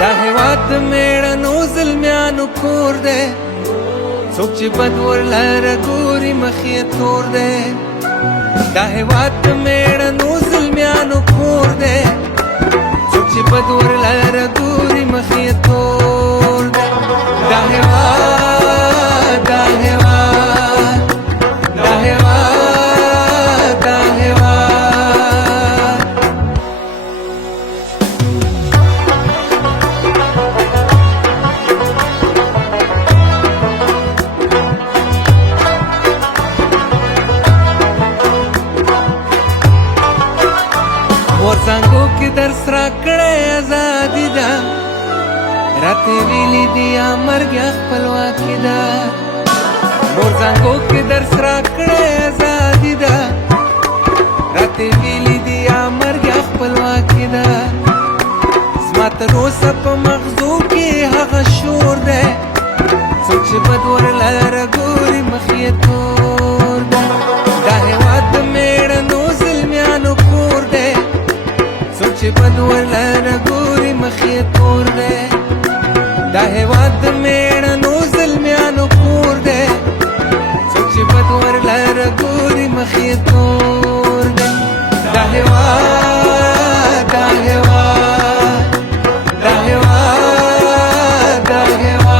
دا هیواد د میړنو زلمیانو کور دی څوک چې بد ورلره ګوري مخ یې تور دی دا هیواد د میړنو زلمیانو کور دی څوک چې بد ورلره ګوري مخ یې تور دی دا هیواد دا هیواد دا هیواد دا هیواد ورزنګو کې درس راکړی ازادي ده راته ویلي دي یا مرګ یا خپلواکي ده ورزنګو کې درس راکړی ازادي ده راته ویلي دي یا مرګ یا خپلواکي ده زما تر اوسه په مغزو کې هغه شور دی څوک چې بد ورلره ګوري مخ یې تور ده دا هیواد د میړنو زلمیانو کور دی څوک چې بد ورلره ګوري مخ یې تور دی دا هیواد د میړنو زلمیانو کور دی څوک چې بد ورلره ګوري مخ یې تور دی دا هیواد دا هیواد دا هیواد دا هیواد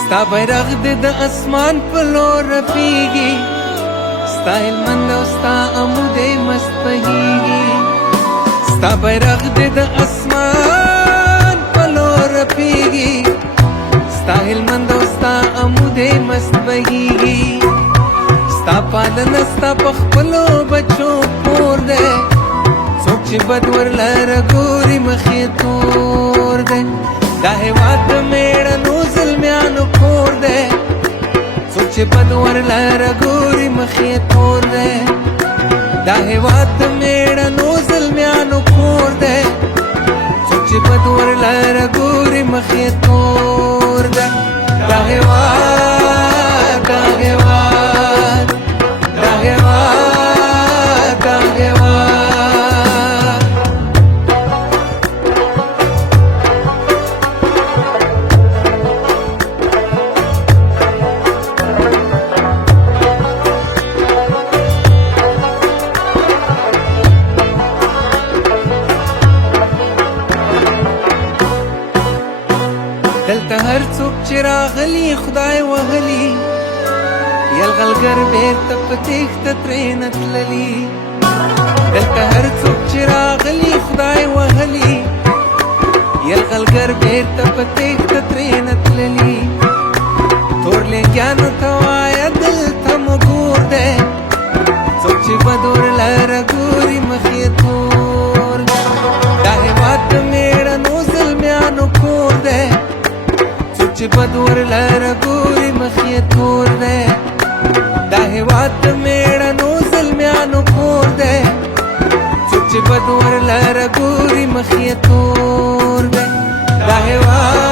ستا بیرغ دې د اسمان په لور رپیږي ستا هلمند او ستا امودې مست بهیږي ستا بیرغ دې د اسمان په لور رپیږي ستا هلمند او ستا امودې مست بهیږي ستا پالنه ستا په خپلو بچو کور دی څوک چې بد ورلره ګوري مخ یې تور دی دا هیواد د میړنو زلمیانو کور دی څوک چې بد ورلره ګوري مخ یې تور دی دا هیواد د میړنو زلمیانو کور دی څوک چې بد ورلره ګوري مخ یې تور دی دا هیواد دا هیواد دا هیواد دا هیواد دلته هر څوک چې راغلی خدای وهلی یلغلګر بیرته په تېښته ترېنه تللي دلته هر څوک چې راغلی خدای وهلی یلغلګر بیرته په تېښته ترېنه تللي تورلېنګیانو ته وایه دلته مو ګور دی څوک چې بد ورلره ګوري مخ یې تور دی دا هېواد د میړنو زلمیانو کور دی چې بد ورلره ګوري مخ یې تور دی دا هیواد د میړنو زلمیانو کور دی څوک چې بد ورلره ګوري مخ یې تور دی دا هیواد